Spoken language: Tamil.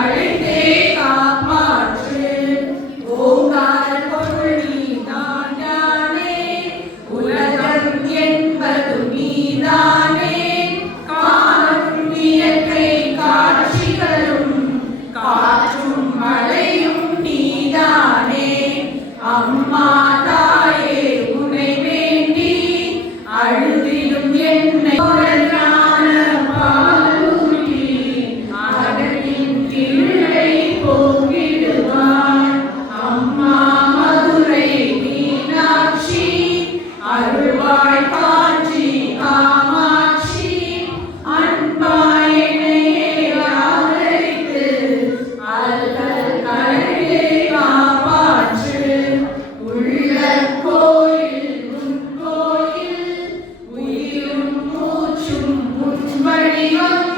அழைத்தே காப்பாற்று. ஓங்கார பொருள் நீதான் யானே, உலகம் என்பதும் நீதானே. காணும் இயற்கை காட்சிகளும் காற்றும் மழையும் நீதானே. அம்மா தாயே உன்னை வேண்டி அழுதிடும் என்னை ஞான பாலூட்டி அகத்தின் இருளை போக்கிடுவாய். அம்மா மதுரை மீனாட்சி அருள்வாய் காஞ்சி காமாட்சி. அன்பாய் என்னையே ஆதரித்து அல்லல் களையே காப்பாற்று. உள்ள கோயில் உன் கோயில், உயிரும் மூச்சும் உன் வடிவம்.